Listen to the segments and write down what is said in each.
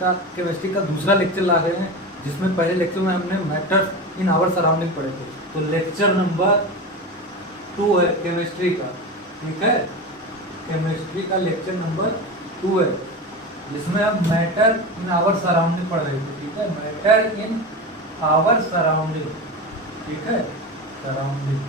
Chemistry का दूसरा lecture ला रहे हैं, जिसमें पहले लेक्चर में हमने मैटर्स इन आवर सराउंडिंग पढ़े थे। तो लेक्चर नंबर 2 है केमिस्ट्री का, ठीक है, केमिस्ट्री का लेक्चर नंबर 2 है, जिसमें हम मैटर इन आवर सराउंडिंग पढ़ रहे थे, ठीक है, मैटर इन आवर सराउंडिंग, ठीक है, सराउंडिंग,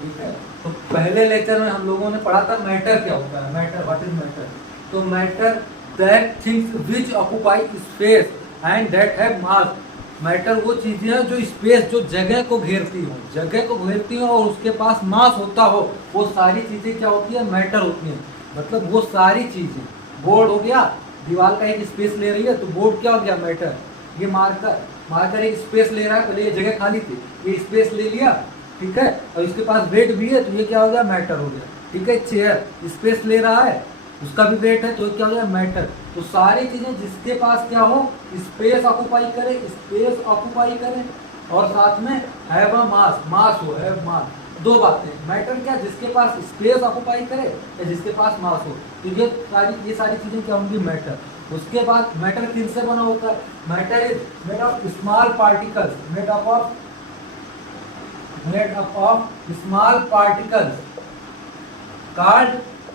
ठीक है। तो पहले लेक्चर में हम लोगों ने पढ़ा था मैटर क्या होता है, मैटर, व्हाट इज मैटर। तो matter that things which occupy space and that have mass. Matter वो चीजें हैं जो स्पेस, जो जगह को घेरती हो, जगह को घेरती हो और उसके पास मास होता हो, वो सारी चीजें क्या होती है, मैटर होती हैं। मतलब वो सारी चीजें, बोर्ड हो गया, दीवार का एक स्पेस ले रही है, तो बोर्ड क्या हो गया, मैटर। ये मार्कर एक स्पेस ले रहा है, पहले ये जगह खाली थी, ये स्पेस ले लिया, ठीक है, और इसके पास वेट भी है, तो ये क्या हो गया, मैटर हो गया, ठीक है। चेयर स्पेस ले रहा है, उसका भी वेट है, तो क्या हो गया, मैटर। तो सारी चीजें जिसके पास क्या हो, स्पेस ऑक्यूपाई करे, स्पेस ऑक्यूपाई करे, और साथ में हैव अ मास, मास हो, हैव मास। दो बातें, मैटर क्या, जिसके पास स्पेस ऑक्यूपाई करे या जिसके पास मास हो, तो ये सारी चीजें क्या होंगी, मैटर। उसके बाद मैटर किन से बना होता है, matter is made of small particles, made up of small particles called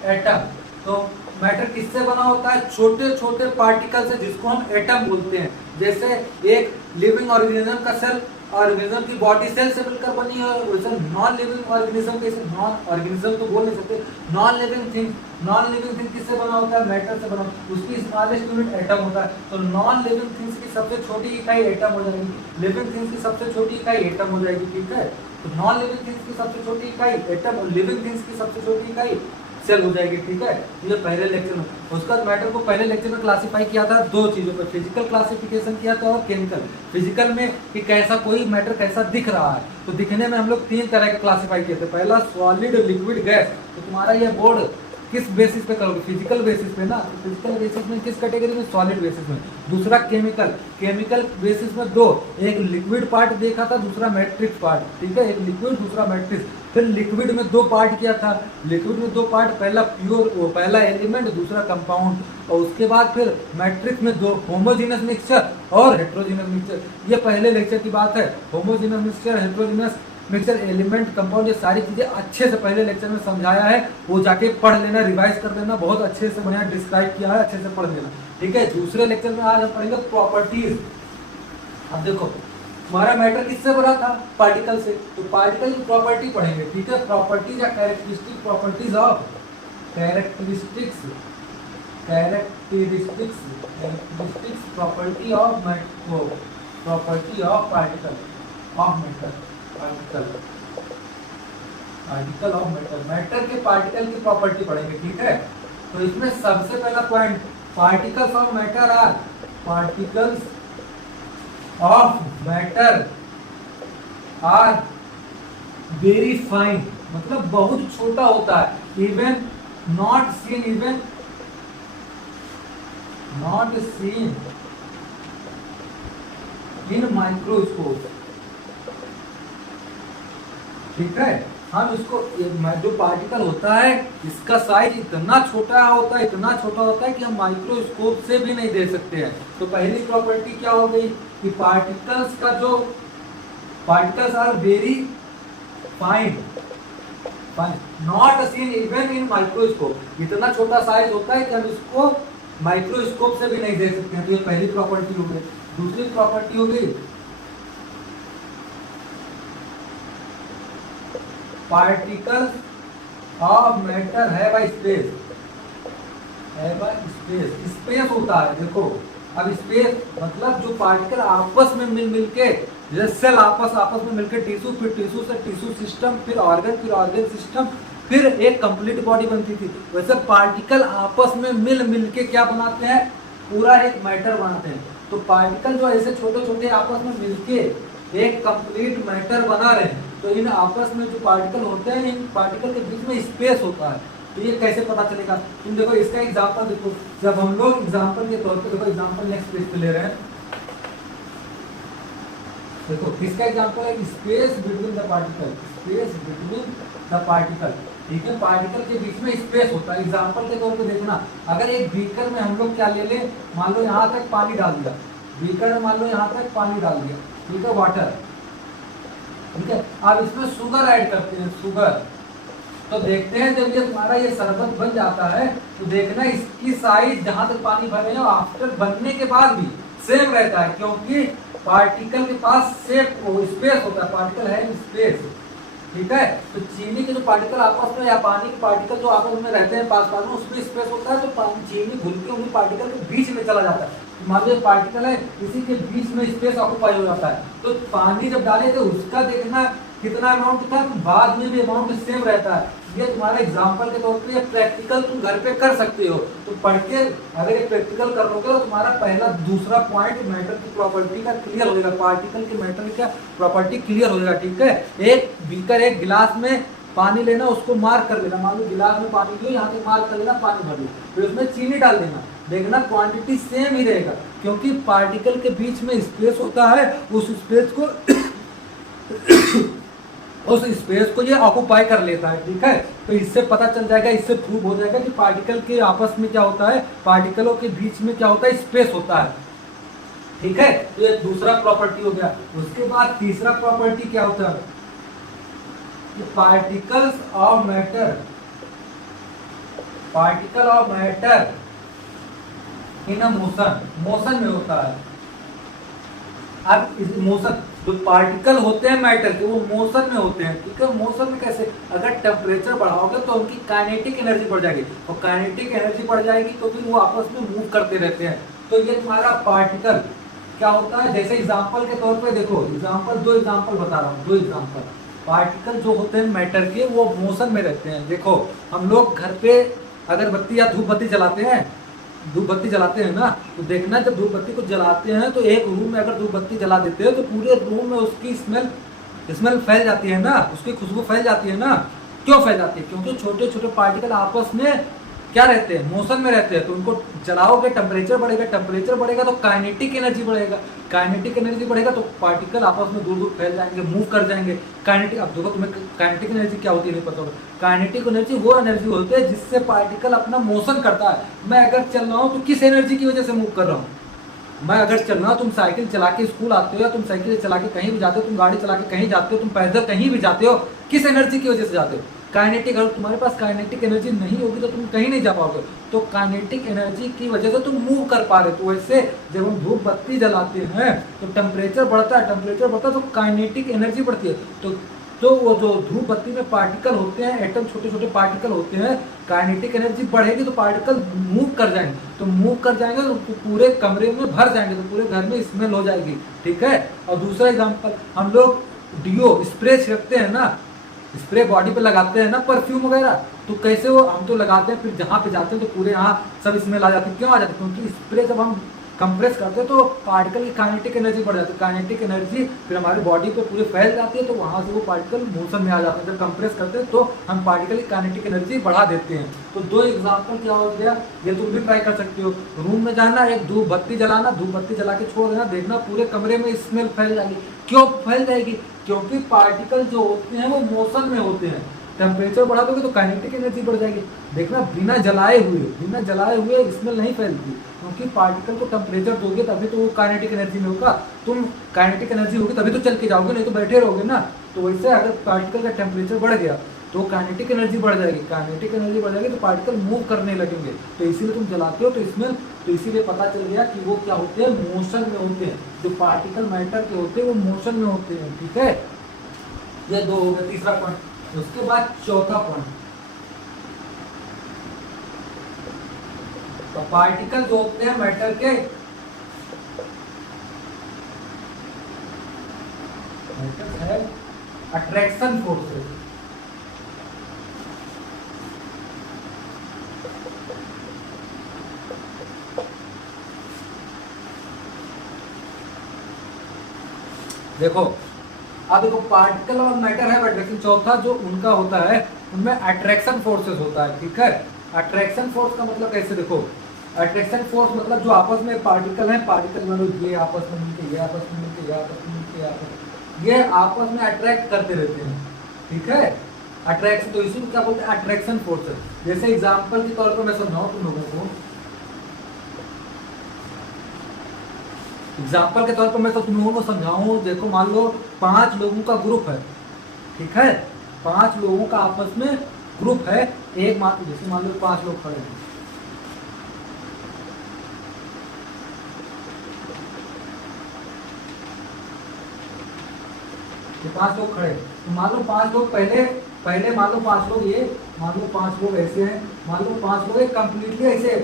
atom. तो मैटर किससे बना होता है, छोटे छोटे पार्टिकल से, जिसको हम एटम बोलते हैं। जैसे एक लिविंग ऑर्गेनिज्म का सेल, ऑर्गेनिज्म की बॉडी सेल से मिलकर बनी है, वैसे नॉन लिविंग ऑर्गेनिज्म कैसे, नॉन ऑर्गेनिज्म तो बोल नहीं सकते, नॉन लिविंग थिंग किससे बना होता है, मैटर से बना, उसकी स्मॉलेस्ट यूनिट एटम होता है। तो नॉन लिविंग थिंग्स की सबसे छोटी इकाई एटम हो जाएगी, लिविंग थिंग्स की सबसे छोटी इकाई एटम हो जाएगी, ठीक है। तो नॉन लिविंग थिंग्स की सबसे छोटी इकाई एटम और लिविंग थिंग्स की सबसे छोटी इकाई सेल हो जाएगी, ठीक है। ये पहले लेक्चर में, उसका मैटर को पहले लेक्चर में क्लासिफाई किया था दो चीजों पर, फिजिकल क्लासिफिकेशन किया था और केमिकल। फिजिकल में कि कैसा कोई मैटर कैसा दिख रहा है, तो दिखने में हम लोग 3 तरह के क्लासिफाई किए थे। पहला सॉलिड, लिक्विड, गैस। तो तुम्हारा ये बोर्ड किस बेसिस पे करोगे, फिजिकल बेसिस पे ना, फिजिकल बेसिस में किस कैटेगरी में, सॉलिड बेसिस में। दूसरा केमिकल, केमिकल बेसिस में 2, एक लिक्विड पार्ट देखा था, दूसरा मैट्रिक्स पार्ट, ठीक है, एक लिक्विड दूसरा मैट्रिक्स। फिर लिक्विड में 2 पार्ट किया था, लिक्विड में 2 पार्ट, पहला प्योर, पहला एलिमेंट, दूसरा कंपाउंड, और उसके बाद फिर मैट्रिक्स में 2, होमोजीनस मिक्सचर और हेट्रोजीनस मिक्सचर। ये पहले लेक्चर की बात है, homogeneous mixture, heterogeneous mixture, element, compound, ये सारी चीजें अच्छे से पहले लेक्चर में समझाया है, वो जाके पढ़ लेना, रिवाइज कर देना, बहुत अच्छे से बढ़िया डिस्क्राइब किया है, अच्छे से पढ़ लेना, ठीक है। दूसरे लेक्चर में आज हम पढ़ेंगे प्रॉपर्टीज। अब देखो हमारा मैटर किससे बना था, पार्टिकल से, तो पार्टिकल की प्रॉपर्टी पढ़ेंगे, ठीक है। प्रॉपर्टीज या characteristic, properties of, characteristics property of property of particle of matter, particle of matter, matter के पार्टिकल की प्रॉपर्टी पढ़ेंगे, ठीक है। तो इसमें सबसे पहला point, particles of matter are, particles of matter are very fine, मतलब बहुत छोटा होता है, even not seen in microscope, ठीक है। हम इसको, जो पार्टिकल होता है इसका साइज इतना छोटा होता है, इतना छोटा होता है कि हम माइक्रोस्कोप से भी नहीं देख सकते हैं। तो पहली प्रॉपर्टी क्या हो गई कि पार्टिकल्स का जो, particles are very fine, not seen even in microscope, इतना छोटा साइज होता है कि हम इसको माइक्रोस्कोप से भी नहीं देख सकते हैं। तो ये पहली प्रॉपर्टी हो गई। दूसरी प्रॉपर्टी हो गई, particles of matter have a space, space होता है। देखो अब स्पेस मतलब जो पार्टिकल आपस में मिल के, जैसे सेल आपस में मिलकर टिश्यू, फिर टिश्यू से टिश्यू सिस्टम, फिर ऑर्गन सिस्टम, फिर एक कंप्लीट बॉडी बनती थी, वैसे पार्टिकल आपस में मिल के क्या बनाते हैं, पूरा एक मैटर बनाते हैं। तो पार्टिकल जो ऐसे छोटे छोटे आपस में मिलके एक कंप्लीट मैटर बना रहे हैं, तो इन आपस में जो पार्टिकल होते हैं, इन पार्टिकल के बीच में स्पेस होता है। तो ये कैसे पता चलेगा, तुम देखो इसका एग्जांपल देखो, जब हम लोग एग्जांपल के तौर पे, देखो एग्जांपल नेक्स्ट पेज पे ले रहे हैं, देखो किसका एग्जांपल है, space between the particle, space between the particle, ठीक है, पार्टिकल के बीच में स्पेस होता है। एग्जांपल के तौर पे देखना, अगर एक बीकर में हम लोग क्या ले लें, मान लो यहाँ तक पानी डाल दिया, बीकर में मान लो यहाँ तक पानी डाल दिया, ठीक है, वाटर, ठीक है, अब इसमें शुगर ऐड करते हैं, शुगर, तो देखते हैं जब ये तुम्हारा ये शरबत बन जाता है तो देखना इसकी साइज जहां तक पानी भरे हैं आफ्टर बनने के बाद भी सेम रहता है, क्योंकि पार्टिकल के पास सेप स्पेस होता है, पार्टिकल है स्पेस, ठीक है। तो चीनी के जो पार्टिकल आपस में या पानी के पार्टिकल जो आपस में रहते हैं पास पास में, उसमें स्पेस होता है, तो चीनी घुल के उन्हीं पार्टिकल के बीच में चला जाता है। मान लो पार्टिकल है, इसी के बीच में स्पेस ऑक्यूपाई हो जाता है, तो पानी जब डाले तो उसका देखना कितना अमाउंट था, तो बाद में भी अमाउंट सेम रहता है। ये तुम्हारा एग्जांपल के तौर पे, ये प्रैक्टिकल तुम घर पे कर सकते हो, तो पढ़ के अगर ये प्रैक्टिकल कर लोगे तो तुम्हारा पहला दूसरा पॉइंट मैटर की प्रॉपर्टी का क्लियर हो जाएगा, पार्टिकल के मैटर का प्रॉपर्टी क्लियर हो जाएगा, ठीक है। एक बीकर, एक गिलास में पानी लेना, उसको मार्क कर लेना, मान लो गिलास में पानी लो, यहाँ से मार्क कर लेना, पानी भर लो, फिर उसमें चीनी डाल देना, देखना क्वांटिटी सेम ही रहेगा, क्योंकि पार्टिकल के बीच में स्पेस होता है, उस स्पेस को उस स्पेस को ये ऑक्यूपाई कर लेता है, ठीक है। तो इससे पता चल जाएगा, इससे प्रूव हो जाएगा कि पार्टिकल के आपस में क्या होता है, पार्टिकलों के बीच में क्या होता है, स्पेस होता है, ठीक है। तो ये दूसरा प्रॉपर्टी हो गया। उसके बाद तीसरा प्रॉपर्टी क्या होता है, particles of matter, particle of matter in a motion, motion में होता है। अब इस मोशन, जो पार्टिकल होते हैं मैटर के, वो मोशन में होते हैं, ठीक है। मोशन में कैसे, अगर टेम्परेचर बढ़ाओगे तो उनकी काइनेटिक एनर्जी बढ़ जाएगी, और काइनेटिक एनर्जी बढ़ जाएगी तो फिर वो आपस में मूव करते रहते हैं। तो ये तुम्हारा पार्टिकल क्या होता है, जैसे एग्जांपल के तौर पे देखो, एग्जांपल, दो एग्जांपल बता रहा हूँ, दो एग्जांपल। पार्टिकल जो होते हैं मैटर के, वो मोशन में रहते हैं। देखो हम लोग घर पे अगरबत्ती या धूप बत्ती जलाते हैं, धूप बत्ती जलाते हैं ना, तो देखना जब धूप बत्ती को जलाते हैं तो एक रूम में अगर धूप बत्ती जला देते हैं तो पूरे रूम में उसकी स्मेल फैल जाती है ना, उसकी खुशबू फैल जाती है ना। क्यों फैल जाती है, क्योंकि छोटे छोटे पार्टिकल आपस में क्या रहते हैं, मोशन में रहते हैं। तो उनको जलाओगे, टेम्परेचर बढ़ेगा, टेम्परेचर बढ़ेगा तो काइनेटिक एनर्जी बढ़ेगा, काइनेटिक एनर्जी बढ़ेगा तो पार्टिकल आपस में दूर दूर फैल जाएंगे, मूव कर जाएंगे। काइनेटिक, अब देखो तुम्हें काइनेटिक एनर्जी क्या होती है नहीं पता होगा। काइनेटिक एनर्जी वो एनर्जी होती है जिससे पार्टिकल अपना मोशन करता है। मैं अगर चल रहा हूँ तो किस एनर्जी की वजह से मूव कर रहा हूँ, मैं अगर चल रहा हूँ, तुम साइकिल चला के स्कूल आते हो या तुम साइकिल चला के कहीं भी जाते हो, तुम गाड़ी चला के कहीं जाते हो, तुम पैदल कहीं भी जाते हो, किस एनर्जी की वजह से जाते हो, काइनेटिक। अगर तुम्हारे पास काइनेटिक एनर्जी नहीं होगी तो तुम कहीं नहीं जा पाओगे, तो काइनेटिक एनर्जी की वजह से तुम मूव कर पा रहे हो। तो वैसे जब हम धूप बत्ती जलाते हैं तो टेम्परेचर बढ़ता है, टेम्परेचर बढ़ता है तो काइनेटिक एनर्जी बढ़ती है। तो वो जो धूप बत्ती में पार्टिकल होते हैं, एटम, छोटे छोटे पार्टिकल होते हैं, काइनेटिक एनर्जी बढ़ेगी तो पार्टिकल मूव कर जाएंगे, तो मूव कर जाएंगे तो पूरे कमरे में भर जाएंगे, तो पूरे घर में स्मेल हो जाएगी, ठीक है। और दूसरा एग्जांपल, हम लोग डियो स्प्रे छिड़कते हैं ना, स्प्रे बॉडी पे लगाते हैं ना, परफ्यूम वगैरह, तो कैसे वो हम तो लगाते हैं, फिर जहाँ पे जाते हैं तो पूरे यहाँ सब स्मेल आ जाती है। क्यों आ जाती है, क्योंकि स्प्रे जब हम कंप्रेस करते हैं तो पार्टिकल की काइनेटिक एनर्जी बढ़ जाती है, काइनेटिक एनर्जी फिर हमारी बॉडी पे पूरी फैल जाती है, तो वहाँ से वो पार्टिकल मोशन में आ जाते हैं। जब कंप्रेस करते हैं तो हम पार्टिकल की काइनेटिक एनर्जी बढ़ा देते हैं। तो दो एग्जाम्पल क्या हो गया, ये तुम भी ट्राई कर सकते हो। रूम में जाना, एक धूप बत्ती जलाना, धूप बत्ती जला के छोड़ देना, देखना पूरे कमरे में स्मेल फैल जाएगी। क्यों फैल जाएगी, क्योंकि पार्टिकल जो होते हैं वो मोशन में होते हैं। टेम्परेचर बढ़ा दोगे तो काइनेटिक एनर्जी बढ़ जाएगी। देखना बिना जलाए हुए स्मेल नहीं फैलती, क्योंकि पार्टिकल को टेम्परेचर दोगे तभी तो वो काइनेटिक एनर्जी में होगा। तुम काइनेटिक एनर्जी होगी तभी तो चल के जाओगे, नहीं तो बैठे रहोगे ना। तो वैसे अगर पार्टिकल का टेम्परेचर बढ़ गया तो काइनेटिक एनर्जी बढ़ जाएगी, काइनेटिक एनर्जी बढ़ जाएगी तो पार्टिकल मूव करने लगेंगे। तो इसीलिए तुम जलाते हो तो इसमें, तो इसीलिए पता चल गया कि वो क्या होते हैं, मोशन में होते हैं। जो पार्टिकल मैटर के होते हैं वो मोशन में होते हैं, ठीक है। ये दो हो गया, तीसरा पॉइंट। उसके बाद चौथा पॉइंट, तो पार्टिकल जो होते हैं मैटर के, मैटर है अट्रैक्शन फोर्सेस। देखो अब देखो पार्टिकल और मैटर है, लेकिन चौथा जो उनका होता है उनमें अट्रैक्शन फोर्सेस होता है, ठीक है। अट्रैक्शन फोर्स का मतलब कैसे, देखो अट्रैक्शन फोर्स मतलब जो आपस में पार्टिकल है, पार्टिकल मतलब ये आपस में मिलके, ये आपस में मिलके, ये आपस में मिलके, देखिए ये आपस में अट्रैक्ट करते रहते हैं, ठीक है, अट्रैक्शन, तो इसी को क्या बोलते हैं, अट्रैक्शन फोर्स। जैसे एग्जांपल के तौर पर मैं समझाऊं तुम लोगों को, एग्जाम्पल के तौर पर मैं तो तुम लोगों को समझाऊं, देखो मान लो 5 लोगों का ग्रुप है, ठीक है, 5 लोगों का आपस में ग्रुप है, एक जैसे मान लो 5 लोग खड़े हैं, ये 5 लोग खड़े, तो मान लो 5 लोग पहले मान लो 5 लोग ये, मान लो 5 लोग ऐसे हैं, मान लो 5 लोग कंप्लीटली ऐसे,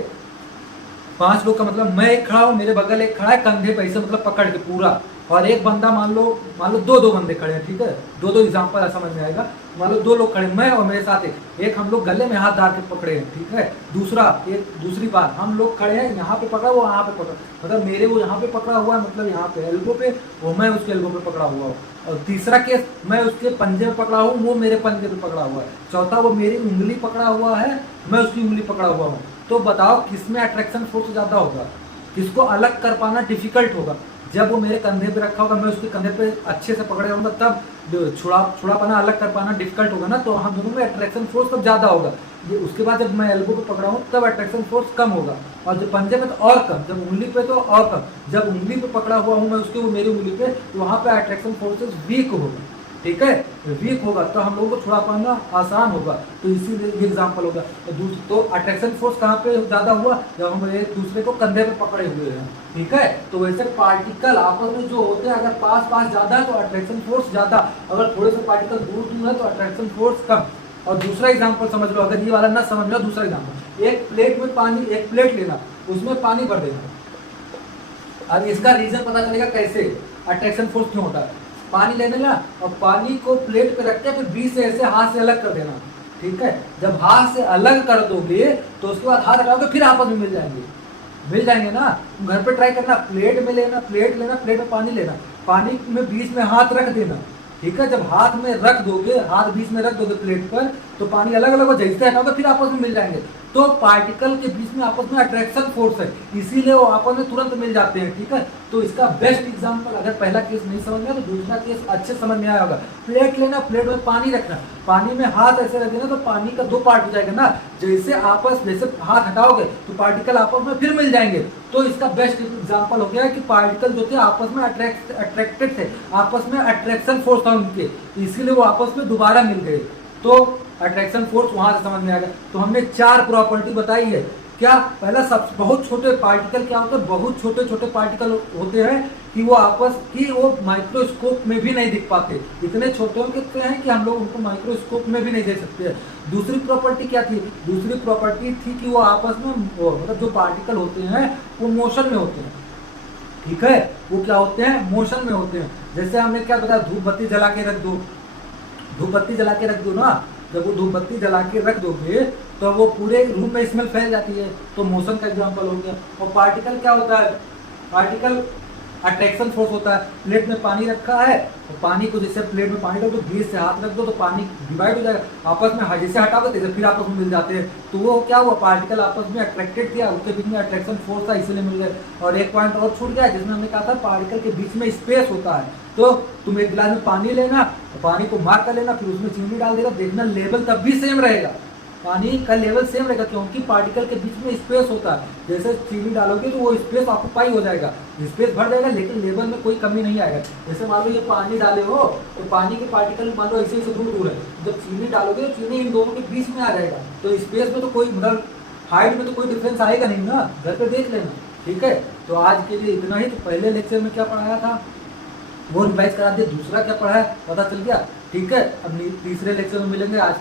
5 लोग का मतलब मैं एक खड़ा हूँ, मेरे बगल एक खड़ा है, कंधे पे ऐसे मतलब पकड़ के पूरा, और एक बंदा मान लो 2 बंदे खड़े हैं, ठीक है, 2 एग्जांपल समझ में आएगा, मान लो 2 लोग खड़े, मैं और मेरे साथ एक हम लोग गले में हाथ डाल के पकड़े हैं, ठीक है, दूसरी बार हम लोग खड़े हैं, यहाँ पे पकड़ा, वो यहाँ पे पकड़ा, मतलब मेरे वो यहाँ पे पकड़ा हुआ है, मतलब यहाँ पे एल्बो पे, वो मैं उसके एल्बो पे पकड़ा हुआ हूँ, और तीसरा केस मैं उसके पंजे में पकड़ा हूँ, वो मेरे पंजे पे पकड़ा हुआ है, चौथा वो मेरी उंगली पकड़ा हुआ है, मैं उसकी उंगली पकड़ा हुआ हूँ। तो बताओ किसमें अट्रैक्शन फोर्स ज्यादा होगा, किसको अलग कर पाना डिफिकल्ट होगा, जब वो मेरे कंधे पे रखा होगा, मैं उसके कंधे पे अच्छे से पकड़े रहूंगा, तब छुड़ा पाना, अलग कर पाना डिफिकल्ट होगा ना, तो हम दोनों में अट्रैक्शन फोर्स तब ज्यादा होगा। उसके बाद जब मैं एल्बो पे पकड़ा हूँ तब अट्रैक्शन फोर्स कम होगा, और जब पंजे में तो और कम, जब उंगली पे तो और कम, जब उंगली पे पकड़ा हुआ हूँ मैं उसके, वो मेरी उंगली पे, तो वहां पे अट्रैक्शन फोर्सेस वीक होगा, ठीक है, वीक होगा, तो हम लोगों को छुड़ा पाना आसान होगा, तो इसीलिए ये एग्जांपल होगा। तो अट्रैक्शन फोर्स कहाँ पे ज्यादा हुआ, जब हम एक दूसरे को कंधे पे पकड़े हुए हैं, ठीक है, तो वैसे पार्टिकल आपस में जो होते हैं, अगर पास ज्यादा है तो अट्रैक्शन फोर्स ज्यादा, अगर थोड़े से पार्टिकल दूर है तो अट्रैक्शन फोर्स कम। और दूसरा एग्जाम्पल समझ लो, अगर ये वाला ना समझ लो, दूसरा एग्जाम्पल, एक प्लेट में पानी, एक प्लेट लेना, उसमें पानी भर देना, अब इसका रीजन पता चलेगा कैसे, अट्रैक्शन फोर्स क्यों होता है, पानी लेने ना, और पानी को प्लेट पे रख के फिर बीच से ऐसे हाथ से अलग कर देना, ठीक है, जब हाथ से अलग कर दोगे तो उसके बाद हाथ हटाओगे, फिर आपस में मिल जाएंगे ना, घर पे ट्राई करना, प्लेट में पानी लेना, पानी में बीच में हाथ रख देना, ठीक है, जब हाथ में रख दोगे, हाथ बीच में रख दोगे प्लेट पर, तो पानी अलग अलग हो, जैसे हटाओगे फिर आपस में मिल जाएंगे, तो पार्टिकल के बीच में आपस में अट्रैक्शन फोर्स है, इसीलिए वो आपस में तुरंत मिल जाते हैं, ठीक है। तो इसका बेस्ट एग्जांपल, अगर पहला केस नहीं समझ में आया तो दूसरा केस अच्छे समझ में आया होगा। प्लेट लेना, प्लेट में पानी रखना, पानी में हाथ ऐसे रख देना तो पानी का 2 पार्ट हो जाएगा ना, जैसे हाथ हटाओगे तो पार्टिकल आपस में फिर मिल जाएंगे। तो इसका बेस्ट एग्जांपल हो गया कि पार्टिकल जो थे आपस में अट्रैक्टेड थे, आपस में अट्रैक्शन फोर्स था उनके, इसीलिए वो आपस में दोबारा मिल गए, तो अट्रैक्शन फोर्स वहां से समझ में आ गया। तो हमने 4 प्रॉपर्टी बताई है। क्या पहला, सब बहुत छोटे पार्टिकल क्या होते हैं, बहुत छोटे छोटे पार्टिकल होते हैं कि वो माइक्रोस्कोप में भी नहीं दिख पाते, इतने छोटे होते हैं कि हम लोग उनको माइक्रोस्कोप में भी नहीं देख सकते। दूसरी प्रॉपर्टी क्या थी, दूसरी प्रॉपर्टी थी कि वो आपस में मतलब जो पार्टिकल होते हैं वो मोशन में होते हैं, ठीक है, वो क्या होते हैं, मोशन में होते हैं। जैसे हमने क्या बताया, धूप बत्ती जला के रख दो ना, जब वो धूप बत्ती जला के रख दोगे तो वो पूरे रूम में स्मेल फैल जाती है, तो मोशन का एग्जांपल हो गया। और पार्टिकल क्या होता है, पार्टिकल अट्रैक्शन फोर्स होता है। प्लेट में पानी रखा है तो पानी को, जैसे प्लेट में पानी रख दो, बीच से हाथ रख दो तो पानी डिवाइड हो जाएगा, आपस में जैसे हटाओगे तो फिर आपस में मिल जाते हैं, तो वो क्या हुआ, पार्टिकल आपस में अट्रैक्टेड किया, उसके बीच में अट्रैक्शन फोर्स था, इसीलिए मिल गए। और एक पॉइंट और छूट गया जिसमें हमने कहा था पार्टिकल के बीच में स्पेस होता है, तो तुम एक गिलास में पानी लेना, पानी को मार्क कर लेना, फिर उसमें चीनी डाल देगा, देखना लेवल तब भी सेम रहेगा, पानी का लेवल सेम रहेगा, क्योंकि पार्टिकल के बीच में स्पेस होता है। जैसे चीनी डालोगे तो वो स्पेस ऑक्यूपाई हो जाएगा, स्पेस भर जाएगा, लेकिन लेवल में कोई कमी नहीं आएगा। जैसे मान लो ये पानी डाले हो तो पानी के पार्टिकल मान लो ऐसे दूर है, जब चीनी डालोगे तो चीनी इन दोनों के बीच में आ जाएगा, तो स्पेस में तो कोई, मतलब हाइट में तो कोई डिफरेंस आएगा नहीं ना, घर पे देख लेना, ठीक है। तो आज के लिए इतना ही। तो पहले लेक्चर में क्या पढ़ाया था वो रिवाइज करा दिया, दूसरा क्या पढ़ा है पता चल गया, ठीक है। अब तीसरे लेक्चर में मिलेंगे। आज